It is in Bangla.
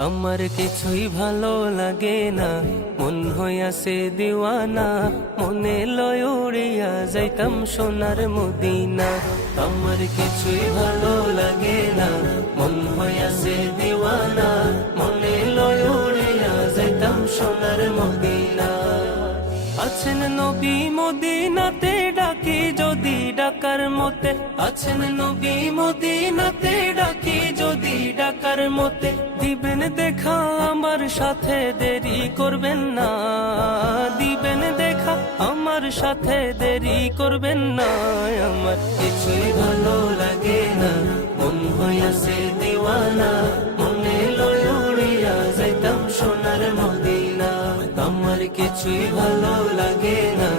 আমার কিছুই ভালো লাগে না, মন হইয়াছে দিওয়ানা, মনে লয় উড়িয়া যাইতাম সোনার মদিনা। আমার কিছুই ভালো লাগে না, মন হইয়াছে দিওয়ানা, মনে লয় উড়িয়া যাইতাম সোনার মদিনা। আছেন নবী মদিনাতে, ডাকি যদি ডাকার মতে, আছেন নবী মদিনাতে, ডাকি যদি ডাকার মতে, দিবেন দেখা আমার সাথে, দেরি করবেন না, দিবেন দেখা আমার সাথে, দেরি করবেন না। আমার কিছুই ভালো লাগে না, মন হইয়াছে দিওয়ানা, মনে লয় উড়িয়া যাইতাম সোনার মদিনা। আমার কিছুই ভালো লাগে না,